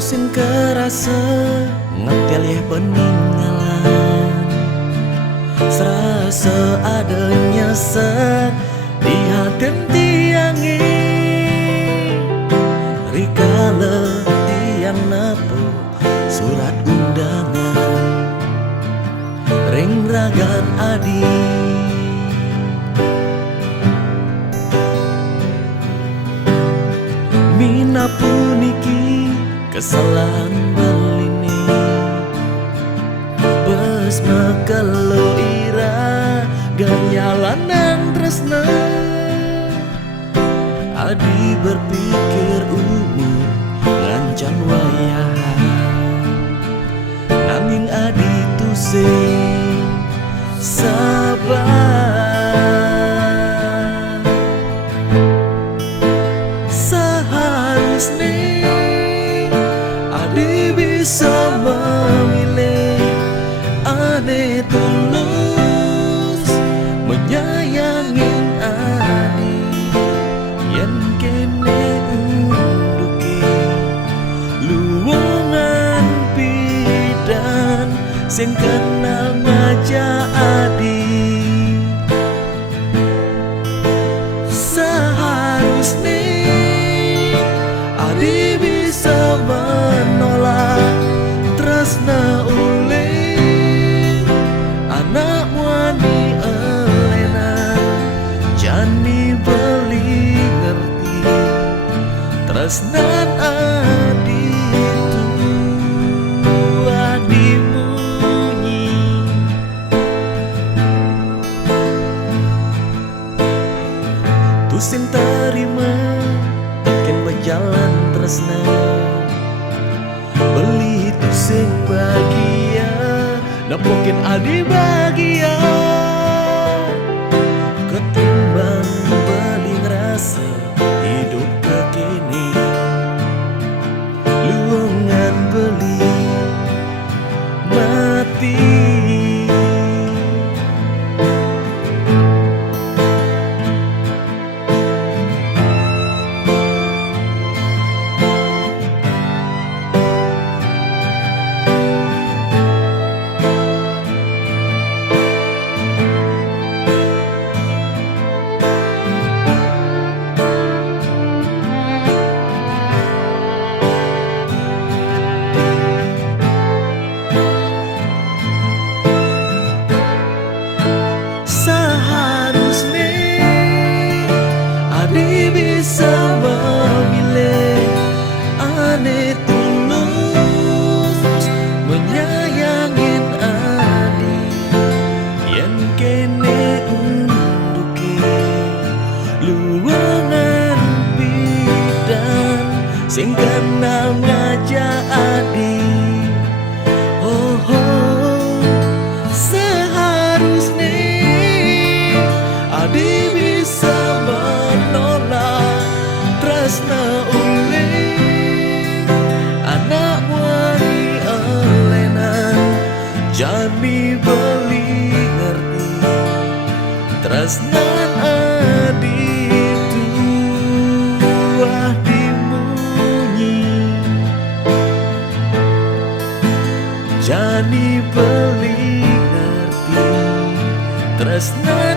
Tusin kerasa ngetelih peninggalan, serasa adanya set di hati tiangi. Rikala tiang nepo surat undangan, ring ragan adi. Mina puniki kesalahan belini, bes mekelo ira gaya lanang tresna. Adi berpikir umur ngancam wayahan, nanging adi tusing sabar. Seharusnya adi bisa memilih, ane tulus menyayangin adi. Yen kene unduki luwungan pidan sing kenal ngajak adi. Seharusnya adi bisa menolak tresna uling anak wani elena, jani beli ngerti tresnan adi itu adi munyi. Tusin terima tekin berjalan tresna, beli tusin bahagia nepokin adi bahagia. Ketimbang beli ngerasa hidup kekini, luwungan beli mati. Adi bisa memilih, ane tulus menyayangin adi. Yen kene unduki luwungan bidan sing kenal ngajak adi. Oh, oh, seharusnya adi bisa menolak tresna uling anak wani elena, jani beli ngerti tresnan adi itu adi munyi. Jani beli ngerti tresnan